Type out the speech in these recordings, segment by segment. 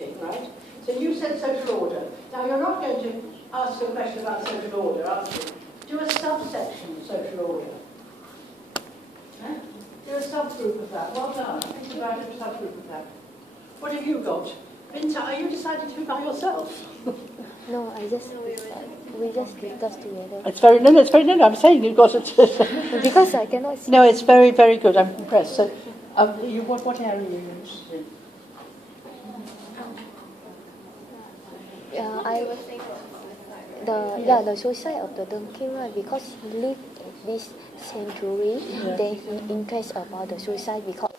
Right? So you said social order. Now you're not going to ask a question about social order, are you? Do a subsection of social order. Eh? Do a subgroup of that. Well done. Think about a subgroup of that. What have you got? Binta, are you deciding to be by yourself? No, we just discussed together. It's very no. I'm saying you've got it. Because I cannot see. No, it's very, very good. I'm impressed. So, what area are you interested in? The suicide of the Duncan, right? Because he lived at this century, then he interested about the suicide because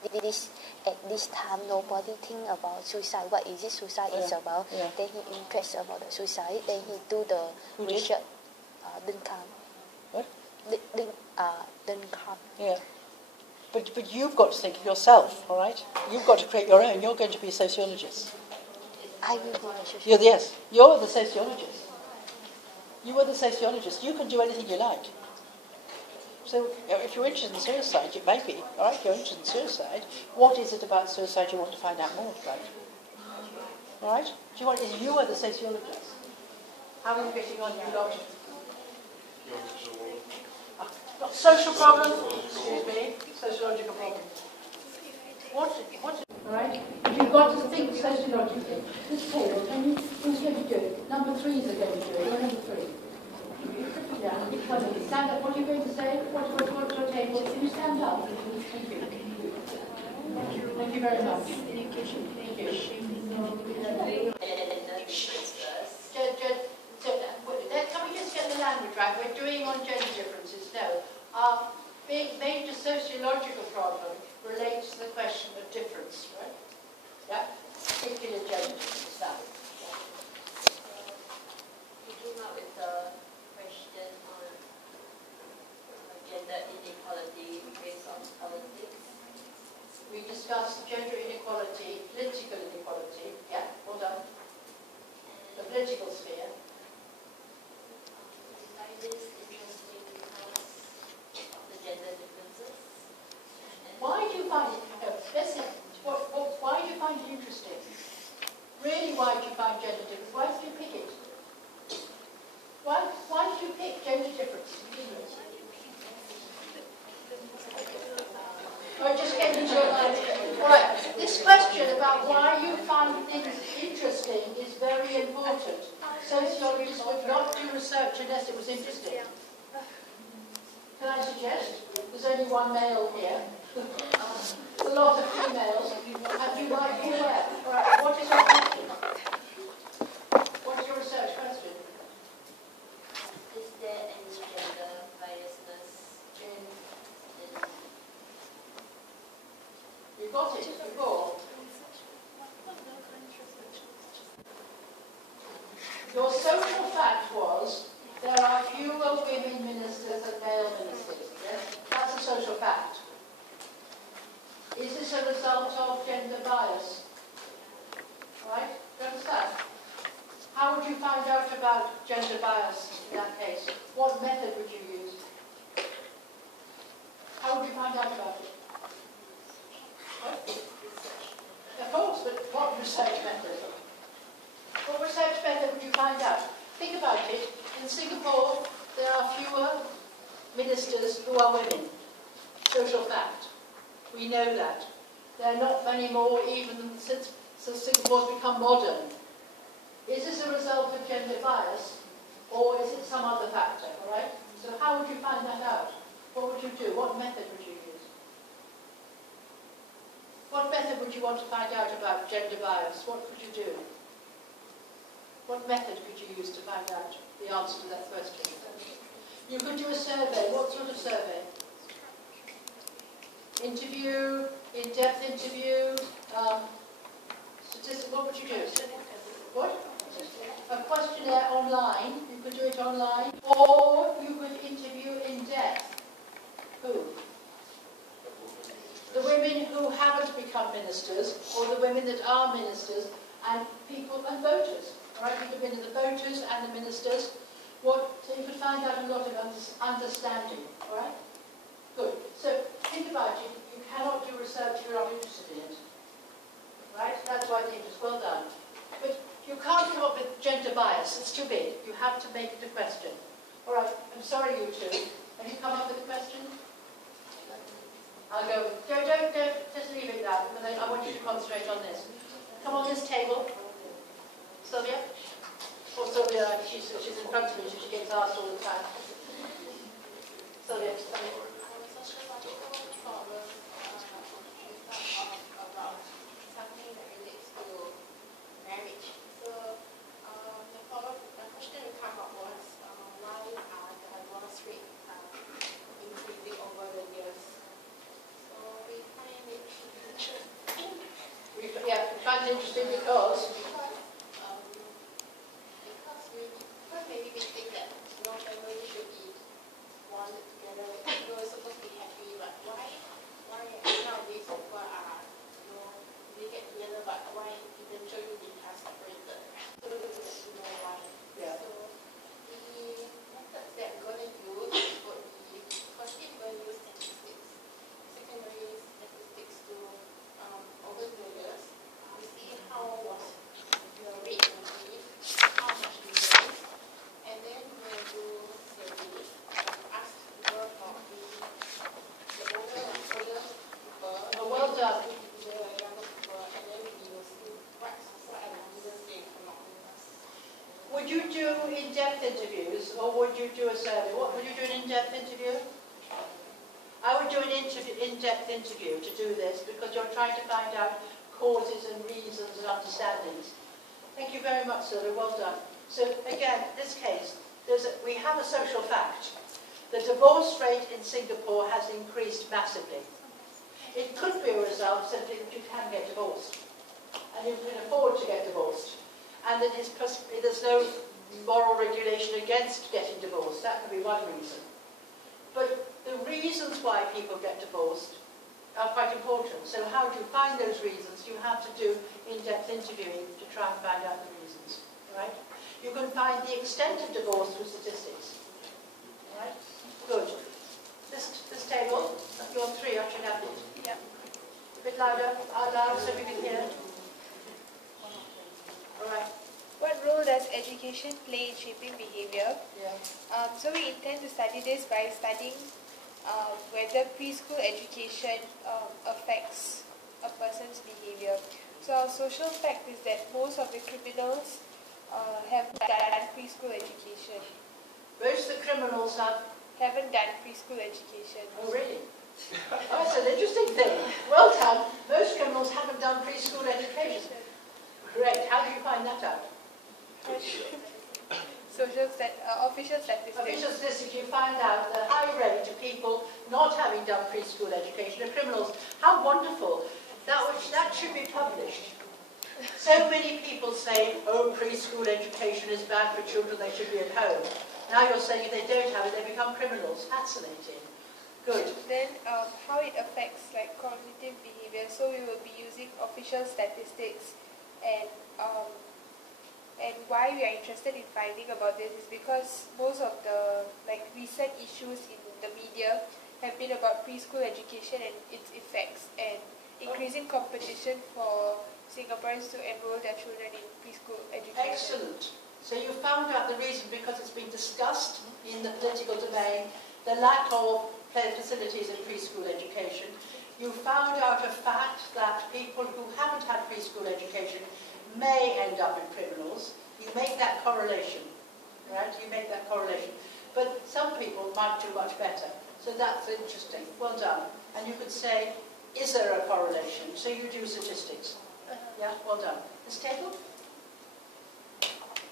at this time nobody think about suicide. What is it suicide is about? Then he interested about the suicide. Then he do the research. Duncan. What? Duncan. Yeah. But you've got to think of yourself, all right? You've got to create your own. You're going to be a sociologist. I will be a sociologist. Yes, you're the sociologist. You are the sociologist. You can do anything you like. So if you're interested in suicide, it may be, all right, you're interested in suicide. What is it about suicide you want to find out more about? All right? You are the sociologist. How are you getting on, you lot? Social problem? Excuse me. Sociological problem. What? All right? You've got to think sociologically. This table, who's going to do it? Number 3s are going to do it. You're number 3. Yeah, because of you. Stand up. What are you going to say? What's your table? Can you stand up? Thank you. Thank you very much. Thank you. Can we just get the language right? We're doing on gender differences. No. Our major sociological problem relates to the question of difference, right? Yeah? Particular gender difference. Now. We came up with the question on gender inequality based on politics. We discussed gender inequality, political inequality. Yeah, well done. The political sphere. I find this interesting because of the gender differences. Why do you find it? Why do you find it interesting? Really, why do you find gender difference? Why did you pick it? Why did you pick gender difference? I just came into your mind. All right. This question about why you find things interesting is very important. Sociologists would not do research unless it was interesting. Can I suggest? There's only one male here. A lot of females. And you might be aware. All right. What is your question? What is your research question? Is there any gender biasness in You got it before. Your social fact was there are fewer women ministers than male ministers. Yes? That's a social fact. Is this a result of gender bias? Right? Do you understand? How would you find out about gender bias in that case? What method would you use? How would you find out about it? What? Of course, but what research method? What research method would you find out? Think about it. In Singapore, there are fewer ministers who are women. Social fact. We know that. There are not many more even since Singapore's become modern. Is this a result of gender bias, or is it some other factor? All right? So how would you find that out? What would you do? What method would you use? What method would you want to find out about gender bias? What could you do? What method could you use to find out the answer to that question? You could do a survey. What sort of survey? Interview, in-depth interview, statistics. What would you do? What? A questionnaire online. You could do it online. Or you could interview in depth. Who? The women who haven't become ministers, or the women that are ministers, and people and voters. All right, you could win the voters and the ministers. So you could find out a lot of understanding. All right. Good. So think about it. You cannot do research if you're not interested in it. Right. That's why the interest. Well done. gender bias. It's too big. You have to make it a question. All right, I'm sorry, you two. Have you come up with a question? I'll go. Don't, just leave it there, because I want you to concentrate on this. Come on this table. Sylvia? Or Sylvia, she's in front of me, so she gets asked all the time. Sylvia, come in. About something that relates to marriage. So the question that came up was why are the divorce rate increasing over the years? So we find it interesting. We find it interesting because Because maybe we think that no family should be bonded together. We're supposed to be happy, but why nowadays people are, they get together, but why eventually they are separated? So we would like to know why. Yeah. So the methods that I'm going to use would be, firstly, we're going to use statistics, secondary statistics to over the years. We see how was the rate increase, how much we raised, and then we'll do surveys, ask people for the older people, oh, well done. the younger people, and then we will see what are the reasons they cannot with us. Would you do in-depth interviews, or would you do a survey? What would you do an in-depth interview? I would do an in-depth interview to do this, because you're trying to find out causes and reasons and understandings. Thank you very much, Sylvia. Well done. So again, this case, we have a social fact. The divorce rate in Singapore has increased massively. It could be a result simply that you can get divorced, and you can afford to get divorced, and that there's no moral regulation against getting divorced. That could be one reason. But the reasons why people get divorced are quite important. So how do you find those reasons? You have to do in-depth interviewing to try and find out the reasons, right? You can find the extent of divorce through statistics, right? Good. This table, your three, I should have it. Yeah. A bit louder, out loud, so we can hear. All right. What role does education play in shaping behavior? Yeah. So we intend to study this by studying whether preschool education affects a person's behavior. So our social fact is that most of the criminals have done preschool education. Most of the criminals Haven't done preschool education. Oh, really? Oh, that's an interesting thing. Well done. Most criminals haven't done preschool education. Great. How did you find that out? Official statistics. Official statistics, you find out the high rate of people not having done preschool education are criminals. How wonderful. That should be published. So many people say, oh, preschool education is bad for children, they should be at home. Now you're saying if they don't have it, they become criminals. Fascinating. Good. Then how it affects like cognitive behavior. So we will be using official statistics, and why we are interested in finding about this is because most of the recent issues in the media have been about preschool education and its effects, and increasing competition for Singaporeans to enroll their children in preschool education. Excellent. So you found out the reason because it's been discussed in the political domain, the lack of facilities in preschool education. You found out a fact that people who haven't had preschool education may end up in criminals. You make that correlation, right? You make that correlation. But some people might do much better. So that's interesting. Well done. And you could say, is there a correlation? So you do statistics. Yeah, well done. This table?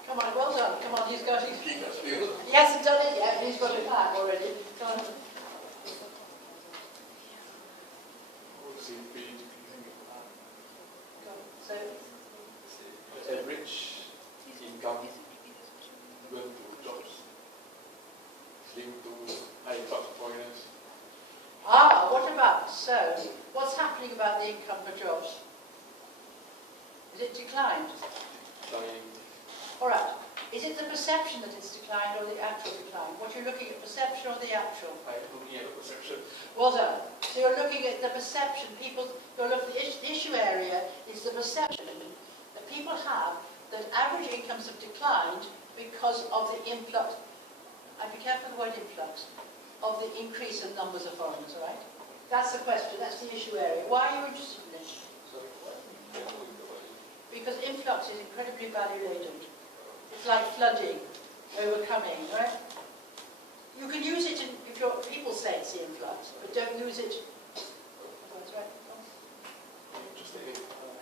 Come on, well done. Come on, he hasn't done it yet, but he's got it back already. Come on. So, average income equal to jobs linked to high job foreigners. what about, so, what's happening about the income for jobs? Is it declined? All right. Is it the perception that it's declined or the actual decline? What you're looking at, perception or the actual? I'm looking at the perception. Well done. So you're looking at the perception. The issue area is the perception that people have that average incomes have declined because of the influx, I'd be careful with the word influx, of the increase in numbers of foreigners, all right? That's the question, that's the issue area. Why are you interested in this? Because influx is incredibly value-laden. It's like flooding, overcoming, right? You can use it if your people say it's the influx, but don't use it. That's right.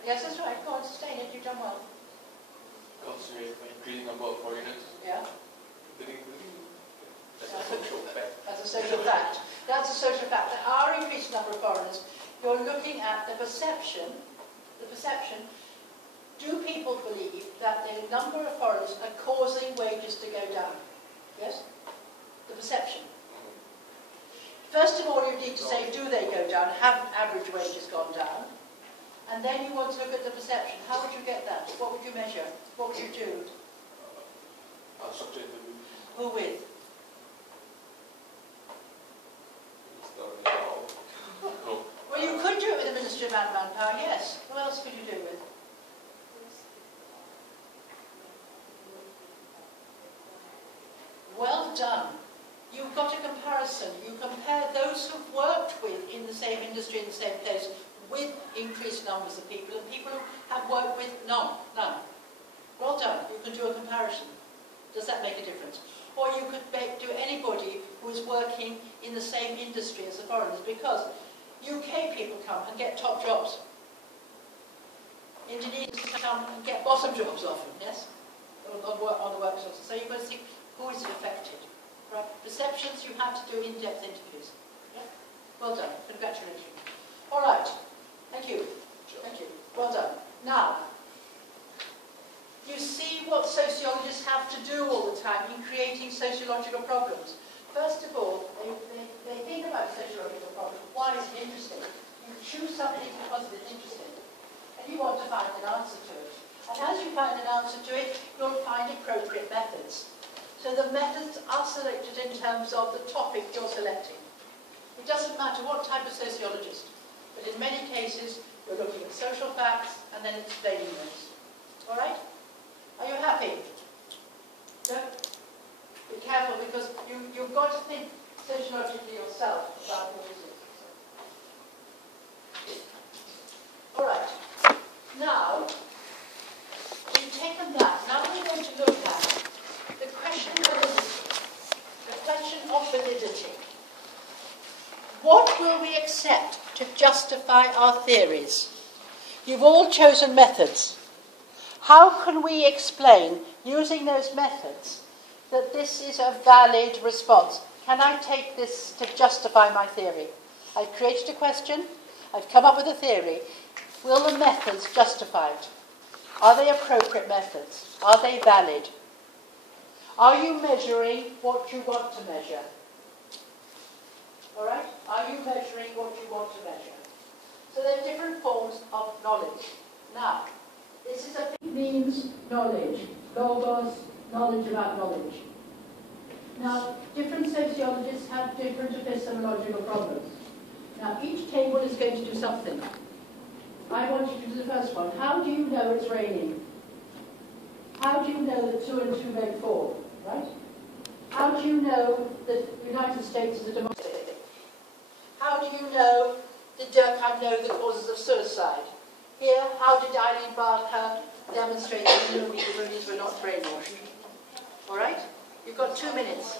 Yes, that's right. Go on, sustain it. You've done well. Concentrate on increasing number of foreigners. Yeah. That's a social fact. That's a social fact. That's a social fact. There are increased number of foreigners. You're looking at the perception. The perception. Do people believe that the number of foreigners are causing wages to go down? Yes? The perception. First of all, you need to say, do they go down? Have average wages gone down? And then you want to look at the perception. How would you get that? What would you measure? What would you do? Subject to Who with? no. Well, you could do it with the Ministry of Manpower, yes. Who else could you do it with? Well done. You've got a comparison. You compare those who've worked with in the same industry, in the same place, with increased numbers of people, and people who have worked with none. Well done. You can do a comparison. Does that make a difference? Or you could do anybody who is working in the same industry as the foreigners, because UK people come and get top jobs. Indonesians come and get bottom jobs often, yes? On the workshops. So you've got to think, who is it affected? Right? Perceptions, you have to do in-depth interviews. Yeah? Well done. Congratulations. All right. Thank you. Thank you. Well done. Now, you see what sociologists have to do all the time in creating sociological problems. First of all, they think about sociological problems. Why is it interesting? You choose something because it's interesting, and you want to find an answer to it. And as you find an answer to it, you'll find appropriate methods. So the methods are selected in terms of the topic you're selecting. It doesn't matter what type of sociologist, but in many cases, you're looking at social facts and then explaining those. All right? Are you happy? Yeah? Be careful, because you've got to think sociologically yourself about what it is. All right. Now, we've taken that. Now we're going to look at the question of validity. The question of validity. What will we accept to justify our theories? You've all chosen methods. How can we explain, using those methods, that this is a valid response? Can I take this to justify my theory? I've created a question, I've come up with a theory. Will the methods justify it? Are they appropriate methods? Are they valid? Are you measuring what you want to measure? All right? Are you measuring what you want to measure? So there are different forms of knowledge. Now, this is a means knowledge. Logos, knowledge about knowledge. Now, different sociologists have different epistemological problems. Now, each table is going to do something. I want you to do the first one. How do you know it's raining? How do you know that 2 and 2 make 4? Right? How do you know that the United States is a democracy? How do you know the Durkheim know the causes of suicide? Here, how did Eileen Barker demonstrate that the Rooney's were not brainwashed? All right? You've got 2 minutes.